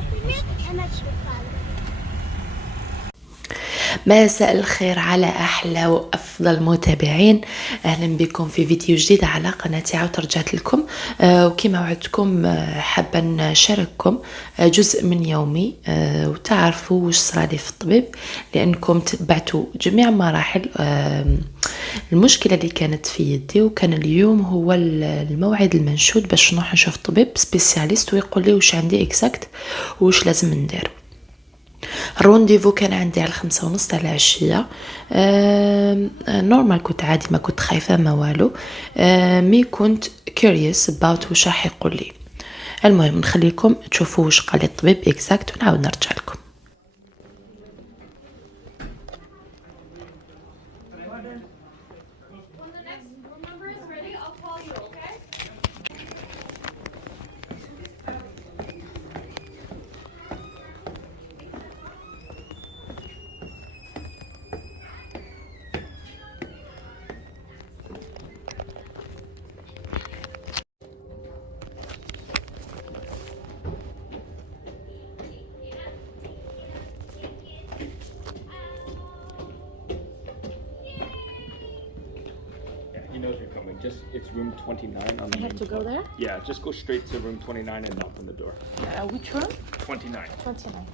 coffee milk and extra powder. مساء الخير على أحلى وأفضل متابعين. أهلا بكم في فيديو جديد على قناتي. عاود رجعت لكم وكما وعدتكم حابة نشارككم جزء من يومي وتعرفوا وش صرالي في الطبيب، لأنكم تبعتوا جميع مراحل المشكلة اللي كانت في يدي، وكان اليوم هو الموعد المنشود باش نروح نشوف طبيب سبيسياليست ويقول لي وش عندي اكزاكت وش لازم ندير. الرونديفو كان عندي على 5:30 تاع العشية. نورمال كنت عادي، ما كنت خايفة ما والو، مي كنت كيوريوس about وش راح يقول لي. المهم نخليكم تشوفوا وش قال لي الطبيب اكزاكت ونعاود نرجع لكم. He knows you're coming. Just it's room 29 on the I have main to go floor. there? Yeah, just go straight to room 29 and knock on the door. Which room? 29. 29.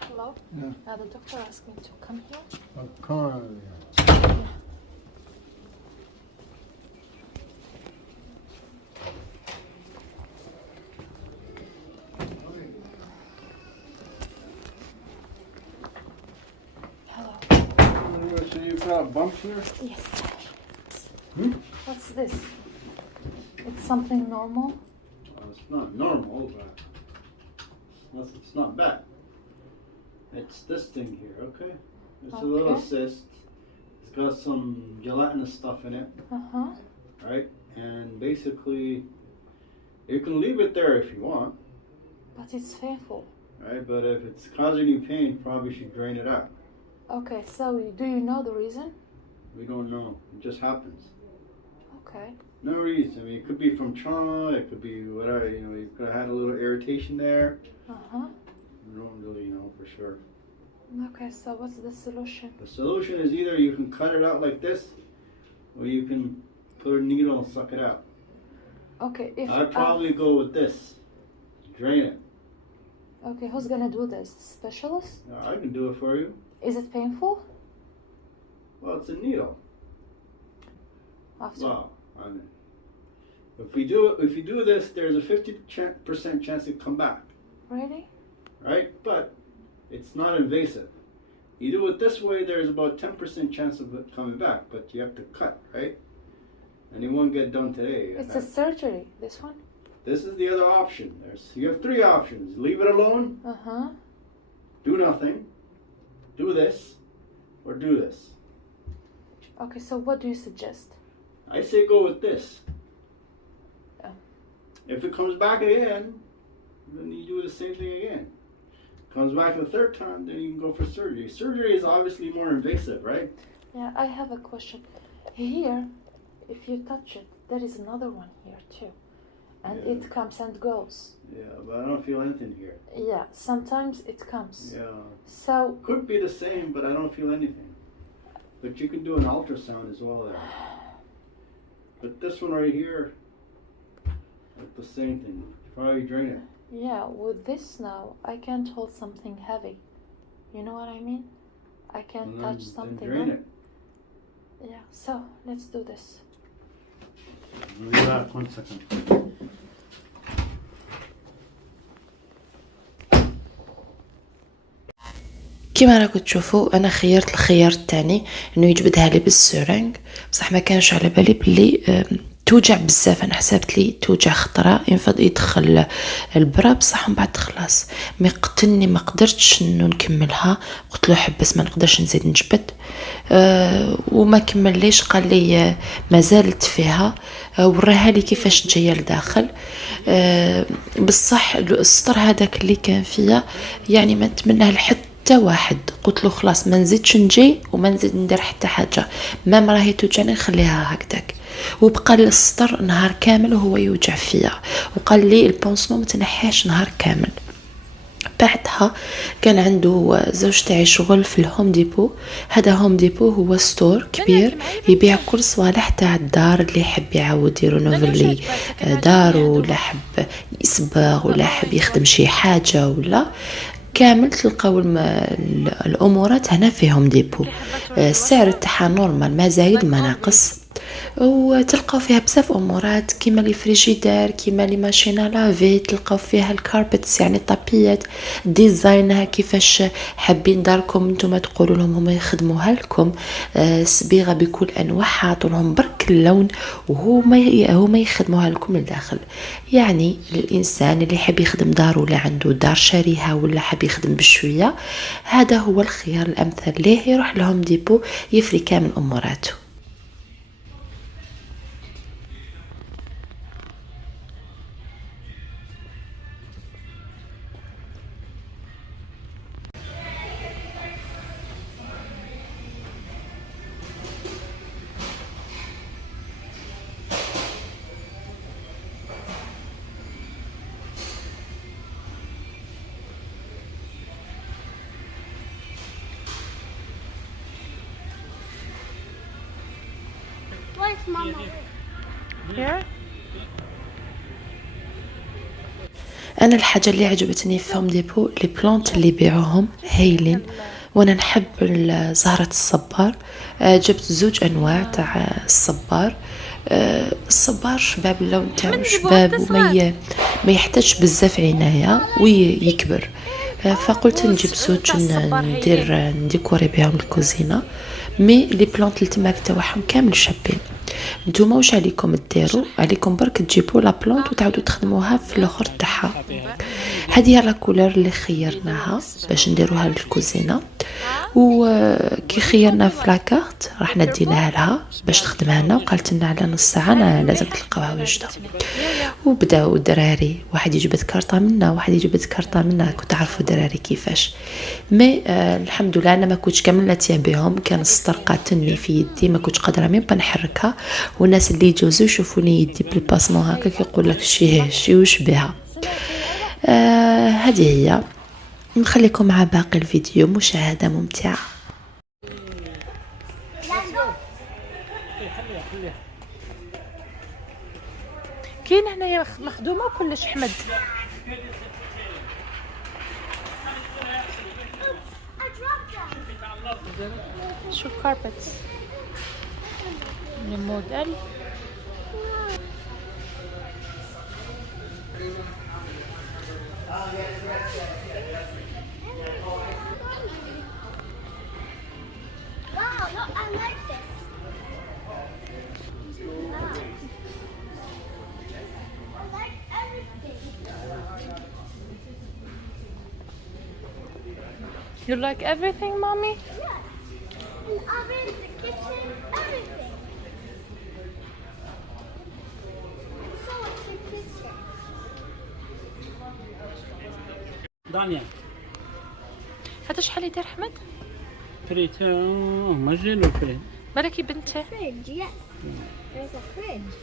Hello? Yeah. The doctor asked me to come here. Come on. Hello. So you've got bumps here? Yes. Hmm? What's this? It's something normal? It's not normal, but it's not bad. It's this thing here, okay? It's a little Okay. cyst. It's got some gelatinous stuff in it, Uh-huh. right? And basically, you can leave it there if you want, But it's painful. right? But if it's causing you pain, probably should drain it out. Okay, so do you know the reason? We don't know. It just happens. Okay. No reason. I mean, it could be from trauma. It could be whatever. You know, you could have had a little irritation there. Uh-huh. We don't really know for sure. Okay, so what's the solution? The solution is either you can cut it out like this, or you can put a needle and suck it out. Okay, if I'd probably go with this. Drain it. okay, who's gonna do this? Specialist? I can do it for you. Is it painful? Well, it's a needle. After. Well, I mean, if you do this, there's a 50% chance it come back, Really? right? But it's not invasive. You do it this way, there's about 10% chance of it coming back, but you have to cut, right? And it won't get done today. It's a surgery, this one? This is the other option. You have three options. Leave it alone, Uh-huh. do nothing, do this, or do this. Okay, so what do you suggest? I say go with this. Oh. If it comes back again, then you do the same thing again. Comes back the third time, then you can go for surgery. Surgery is obviously more invasive, right? Yeah, I have a question. Here, if you touch it, there is another one here too. And Yeah. it comes and goes. Yeah, but I don't feel anything here. Yeah, sometimes it comes. Yeah. So, Could be the same, but I don't feel anything. But you can do an ultrasound as well there. But this one right here, like the same thing. Probably drain it. yeah, with this now, I can't hold something heavy. You know what I mean? I can't And touch then something. drain huh? it. Yeah, so let's do this. Relax 1 second. كيما راكم تشوفوا انا خيرت الخيار الثاني انه يجبدها لي بالسورنج، بصح ما كانش على بالي بلي توجع بزاف. انا حسبت لي توجع خطره ينفض يدخل البرا بصح من بعد خلاص مي قتلني، ما قدرتش انه نكملها. قلت له حبس ما نقدرش نزيد نجبد. وما كمليش، قال لي ما زالت فيها. وراها لي كيفاش جايه لداخل. بصح السطر هذاك اللي كان فيا يعني ما نتمناه لحتى واحد. قلت له خلاص ما نزيدش نجي وما نزيد ندير حتى حاجه، ما راهي توجعني نخليها هكذاك. وبقى السطر نهار كامل وهو يوجع فيا، وقال لي البونسمون ما تنحيش نهار كامل. بعدها كان عنده زوج تاعي شغل في الهوم ديبو. هذا هوم ديبو هو ستور كبير يبيع كل صوالح تاع الدار اللي يحب يعاود يرونوفلي دارو، ولا حب يصبغ، ولا حب يخدم شي حاجه، ولا كامل تلقاو الامورات هنا في هوم ديبو. السعر تاعها نورمال، ما زايد ما ناقص. وتلقاو فيها بزاف امورات كيما لي فريجيدير، كيما لي ماشينا لافي، تلقاو فيها الكاربتس يعني طابيات ديزاينها كيفاش حابين داركم نتوما تقولوا لهم هما يخدموها لكم. صبيغه بكل انواعها، عطولهم برك اللون وهما يخدموها لكم لداخل. يعني الانسان اللي يحب يخدم دار ولا عنده دار شاريها ولا حاب يخدم بشويه، هذا هو الخيار الامثل ليه يروح لهم ديبو يفري كامل اموراته. Where's Mama? Here? انا الحاجه اللي عجبتني في هوم ديبو لي بلانت اللي يبيعوهم هايلين، وانا نحب زهره الصبار. جبت زوج انواع تاع الصبار. الصبار شباب، اللون تاعو شباب وما ما يحتاجش بزاف عنايه ويكبر. فقلت نجيب زوج ندير نديكوري بهم الكوزينه. مي لي بلانت اللي تماك تاعهم كامل شابين. نتوما واش عليكم ديروا؟ عليكم برك تجيبوا لا بلانت وتعاودوا تخدموها في الاخر تاعها. هذه لا كولور اللي خيرناها باش نديروها للكوزينه. وكي خيرنا في لاكارت راح نديناها لها باش تخدمها لنا، وقالت لنا على نص ساعه لازم تلقاوها واجده. وبداو الدراري واحد يجبد كارطه منا واحد يجبد كارطه منا، كنت تعرفوا الدراري كيفاش. مي الحمد لله انا ما كنتش كملت بهم، كان السطر قاتلني في يدي ما كنتش قادره ميم نحركها. والناس اللي يجوزوا يشوفوني يدي بالباسمون هكاك يقول لك شي وش بها. هذه هي. نخليكم مع باقي الفيديو، مشاهدة ممتعة. كاين هنايا مخدومه وكلش حمد. شوف كاربت الموديل. Wow, look, I like this. Wow. I like everything. You like everything, mommy? Yeah. The oven, the kitchen, everything. So it's the kitchen. دانيا هذا شحال يدير حمد؟ بريت مجل وبريت بالك بنته. Fridge, yes. There's a fridge.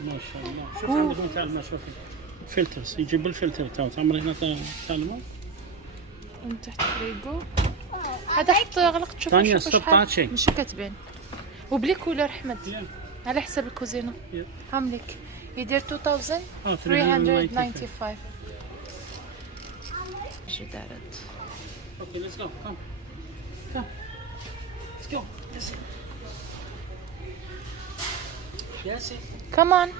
ما شاء الله. شوف عندك مثال، شوفي فلترز يجيب الفلتر تاعو تعمري هنا تعلموا من تحت فريغو. هذا حط غلق تشوف ثانية شوف السبطات شحال شيء ماشي كتبان. وبلي كولر حمد على حسب الكوزينه. عاملك يدير 2395. شي دارت. اوكي ليتس جو كم ليتس جو ياسين كمان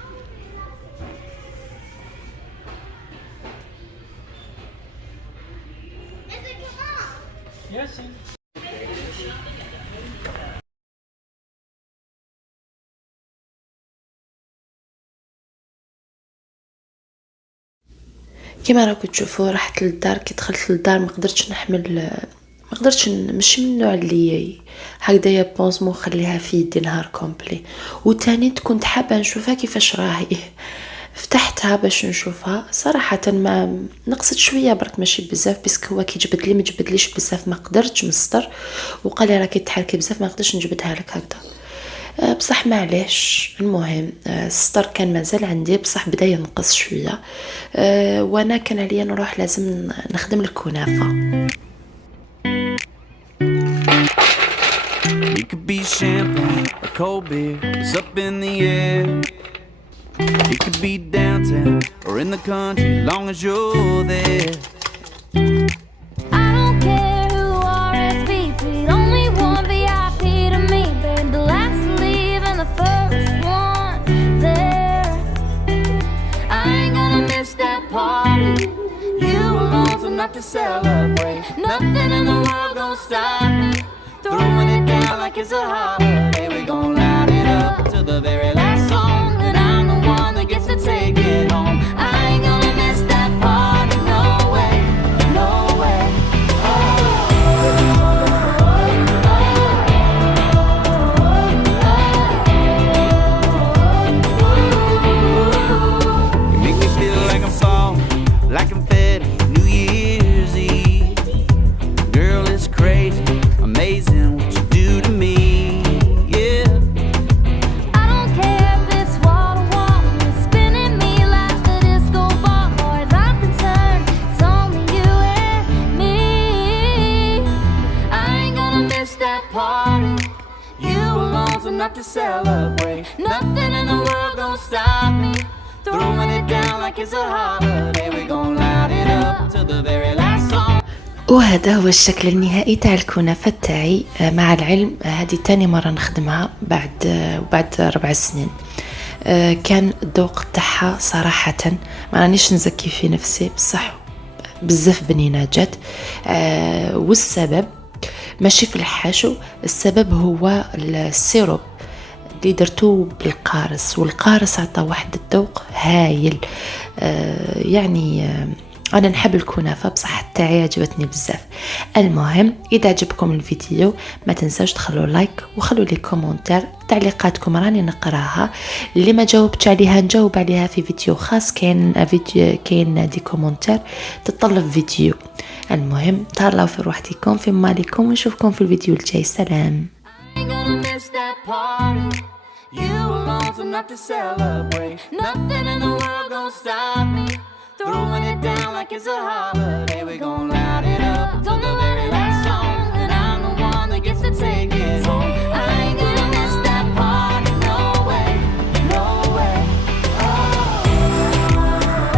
ياسين كما راكم تشوفوا رحت للدار. كي دخلت للدار ما قدرتش مش من النوع اللي هكذايا بونسمون خليها في يدي نهار كومبلي. وتاني كنت حابه نشوفها كيفاش راهي. فتحتها باش نشوفها صراحه ما نقصت شويه برك ماشي بزاف، باسكو هو كي جبد لي ما جبدليش بزاف، ما قدرتش مصدر وقال لي راكي تحركي بزاف ما نقدرش نجبدها لك هكذا. بصح معليش. المهم السطر كان مازال عندي بصح بدا ينقص شويه. وانا كان عليا نروح لازم نخدم الكنافه. It could be champagne or cold beer, it's up in the air. It could be downtown or in the country, long as you're there. I don't care who RSVP'd, only one VIP to me. Been the last to leave and the first one there. I ain't gonna miss that party. You alone's enough to celebrate. Nothing in the world gonna stop me. Throwing it down like it's a holiday. We gon' light it up to the very last song, and I'm the one that gets to take it home. I ain't gonna miss that party, no way, no way. You make me feel like I'm falling, like confetti, New Year's Eve. Girl, it's crazy, amazing what you do to me, yeah. I don't care if it's wall to wall, it's spinning me like the disco ball. Or as I can turn, it's only you and me. I ain't gonna miss that party. You alone's enough to celebrate. Nothing in the world gonna stop me. Throwing it down like it's a holiday. We gon' light it up to the very last song. وهذا هو الشكل النهائي تاع الكنافه تاعي. مع العلم هذه تاني مره نخدمها بعد 4 سنين. كان الذوق تاعها صراحه ما رانيش نزكي في نفسي بصح بزاف بنينه جات. والسبب ماشي في الحاشو، السبب هو السيروب اللي درتو بالقارص، والقارص عطى واحد الذوق هايل. يعني انا نحب الكنافه بصح تاعي عجبتني بزاف. المهم اذا عجبكم الفيديو ما تنساوش تخلوا لايك وخلوا لي كومنتير، تعليقاتكم راني نقراها، اللي ما جاوبتش عليها نجاوب عليها في فيديو خاص. كاين دي كومنتير تطلب فيديو. المهم تهلاو في روحتكم في مالكم ونشوفكم في الفيديو الجاي. سلام. Ain't gonna miss that party. You alone's enough to celebrate. Nothing in the world gonna stop me. Throwing it down like it's a holiday. We gon'